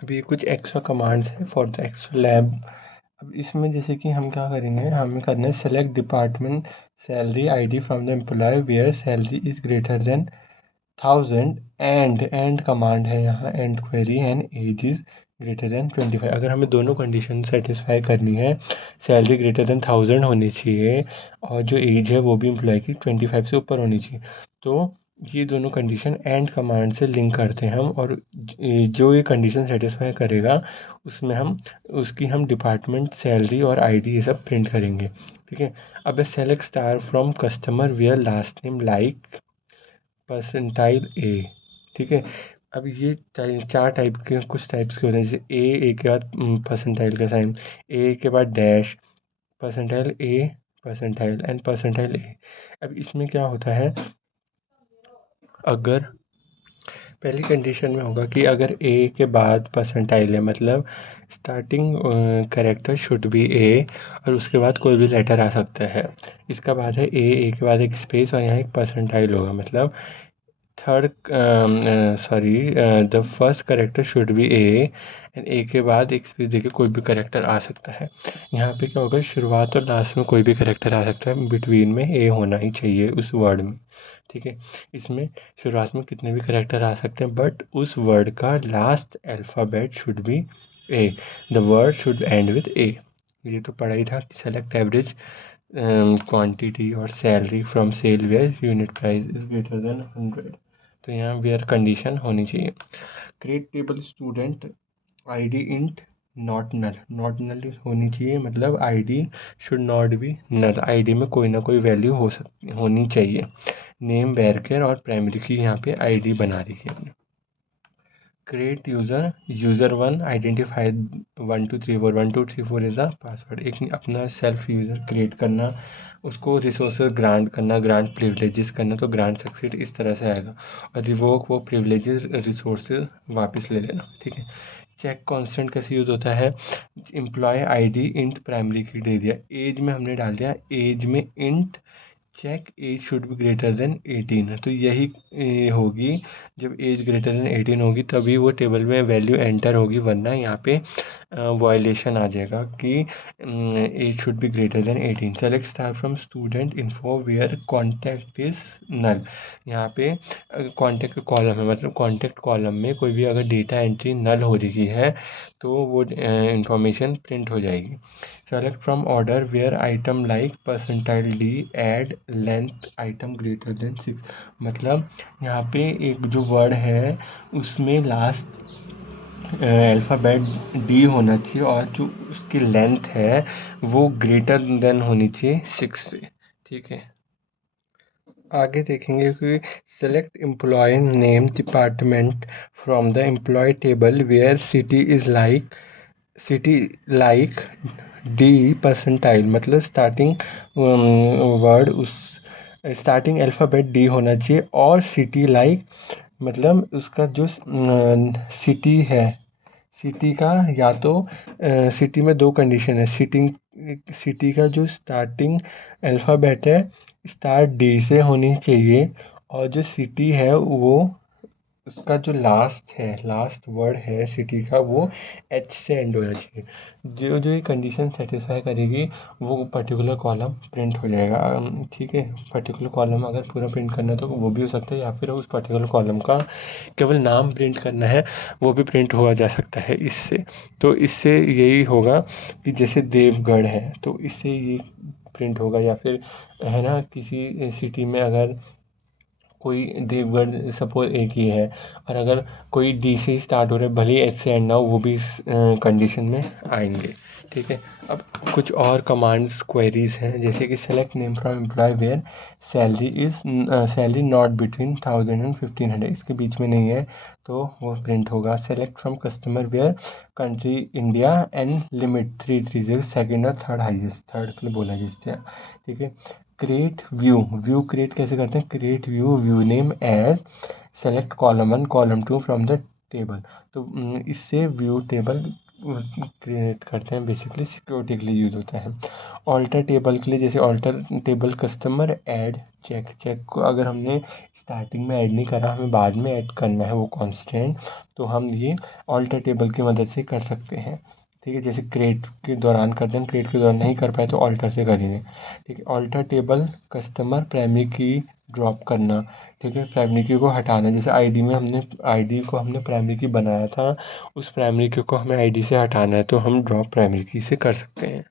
अभी ये कुछ एक्स्ट्रा कमांड्स हैं फॉर द एक्स्ट्रा लैब। अब इसमें जैसे कि हम क्या करेंगे, हमें करना है select department salary ID from the employee where salary is greater than 1000 and command है यहाँ and query and age is greater than 25। अगर हमें दोनों कंडीशन सेटिस्फाई करनी है, सैलरी ग्रेटर देन 1000 होनी चाहिए और जो एज है वो भी एम्प्लॉय की 25 से ऊपर होनी चाहिए, तो ये दोनों कंडीशन एंड कमांड से लिंक करते हैं हम, और जो ये कंडीशन सेटिस्फाई करेगा उसमें हम उसकी हम डिपार्टमेंट सैलरी और आईडी ये सब प्रिंट करेंगे। ठीक है। अब select star from customer where last name like percentile A. ठीक है। अब ये चार टाइप के कुछ टाइप्स के होते हैं, जैसे ए के बाद परसेंटाइल का साइन, ए के बाद dash, percentile A, percentile and percentile A. अब इसमें क्या होता है, अगर पहली कंडीशन में होगा कि अगर ए के बाद परसेंटाइल है, मतलब स्टार्टिंग कैरेक्टर शुड बी ए और उसके बाद कोई भी लेटर आ सकता है। इसका बाद है ए के बाद एक स्पेस और यहाँ एक परसेंटाइल होगा, मतलब third sorry the first character should be A and A के बाद एक स्पेस देके कोई भी करेक्टर आ सकता है। यहाँ पे क्या होगा, शुरुआत और लास्ट में कोई भी करेक्टर आ सकता है, बिटवीन में ए होना ही चाहिए उस वर्ड में। ठीक है। इसमें शुरुआत में कितने भी करेक्टर आ सकते हैं, बट उस वर्ड का last alphabet should be A, the word should end with A. ये तो पढ़ा ही था। सेलेक्ट एवरेज क्वांटिटी और salary from sale where unit price is greater than 100, तो यहाँ वेयर कंडीशन होनी चाहिए। Create table student ID int not null, not null होनी चाहिए, मतलब ID should not be null, ID में कोई ना कोई वैल्यू होनी चाहिए। नेम वैरकेर और प्राइमरी की यहाँ पे आईडी बना रही है। Create user user one identify 1234 1234 is the password. एक अपना सेल्फ यूज़र क्रिएट करना, उसको रिसोर्सेज ग्रांट करना, ग्रांट प्रिविलेजेस करना, तो ग्रांट सक्सीड इस तरह से आएगा, और रिवोक वो प्रिविलेजेस रिसोर्सेज वापस ले लेना। ठीक है। चेक कांस्टेंट कैसे यूज़ होता है, एम्प्लॉय आईडी इंट प्राइमरी की दे दिया, एज में हमने डाल दिया, एज में int check age should be greater than 18, तो यही होगी, जब एज ग्रेटर देन 18 होगी तभी वो टेबल में वैल्यू एंटर होगी, वरना यहाँ पे वायलेशन आ जाएगा कि age should be greater than 18। Select star from student info where contact is null. यहाँ पे कॉन्टैक्ट कॉलम है, मतलब कॉन्टैक्ट कॉलम में कोई भी अगर डेटा एंट्री नल हो रही है तो वो इंफॉर्मेशन प्रिंट हो जाएगी। Select from order where item like percentile D Ed length item greater than 6, मतलब यहाँ पे एक जो वर्ड है उसमें लास्ट अल्फ़ाबेट डी होना चाहिए और जो उसकी लेंथ है वो ग्रेटर देन होनी चाहिए 6 से। ठीक है। आगे देखेंगे कि select employee name department from the employee table where city like D percentile, मतलब स्टार्टिंग वर्ड उस स्टार्टिंग अल्फ़ाबेट डी होना चाहिए, और सिटी लाइक मतलब उसका जो सिटी है, सिटी का या तो सिटी में दो कंडीशन है, सिटी का जो स्टार्टिंग अल्फ़ाबेट है स्टार्ट डी से होनी चाहिए, और जो सिटी है वो उसका जो लास्ट वर्ड है सिटी का वो एच से एंड होना चाहिए। जो जो ये कंडीशन सेटिस्फाई करेगी वो पर्टिकुलर कॉलम प्रिंट हो जाएगा। ठीक है। पर्टिकुलर कॉलम अगर पूरा प्रिंट करना है तो वो भी हो सकता है, या फिर उस पर्टिकुलर कॉलम का केवल नाम प्रिंट करना है वो भी प्रिंट हुआ जा सकता है इससे। तो इससे यही होगा कि जैसे देवगढ़ है तो इससे ये प्रिंट होगा, या फिर है ना किसी सिटी में अगर कोई देवगढ़ सपोज एक ही है, और अगर कोई डी से स्टार्ट हो रहा है भले ही एच से एंड ना हो, वो भी इस कंडीशन में आएंगे। ठीक है। अब कुछ और कमांड्स क्वेरीज हैं, जैसे कि select name from employee where salary not between 1000 and 1500, इसके बीच में नहीं है तो वो प्रिंट होगा। Select from customer where country India and limit 330, second और थर्ड हाइएस्ट, थर्ड के लिए बोला जिससे। ठीक है। क्रिएट व्यू क्रिएट कैसे करते हैं, create view name as select column 1 column 2 from the table, तो इससे व्यू टेबल क्रिएट करते हैं, बेसिकली सिक्योरिटी के लिए यूज़ होता है। ऑल्टर टेबल के लिए, जैसे alter table customer add check, check को अगर हमने स्टार्टिंग में ऐड नहीं करा, हमें बाद में ऐड करना है वो कांस्टेंट, तो हम ये ऑल्टर टेबल की मदद से कर सकते हैं। ठीक है, जैसे क्रिएट के दौरान करते हैं, क्रिएट के दौरान नहीं कर पाए तो ऑल्टर से करेंगे। ठीक है, ऑल्टर टेबल कस्टमर प्राइमरी की ड्रॉप करना। ठीक है, प्राइमरी की को हटाना, जैसे आईडी में हमने आईडी को हमने प्राइमरी की बनाया था, उस प्राइमरी की को हमें आईडी से हटाना है तो हम ड्रॉप प्राइमरी की से कर सकते हैं।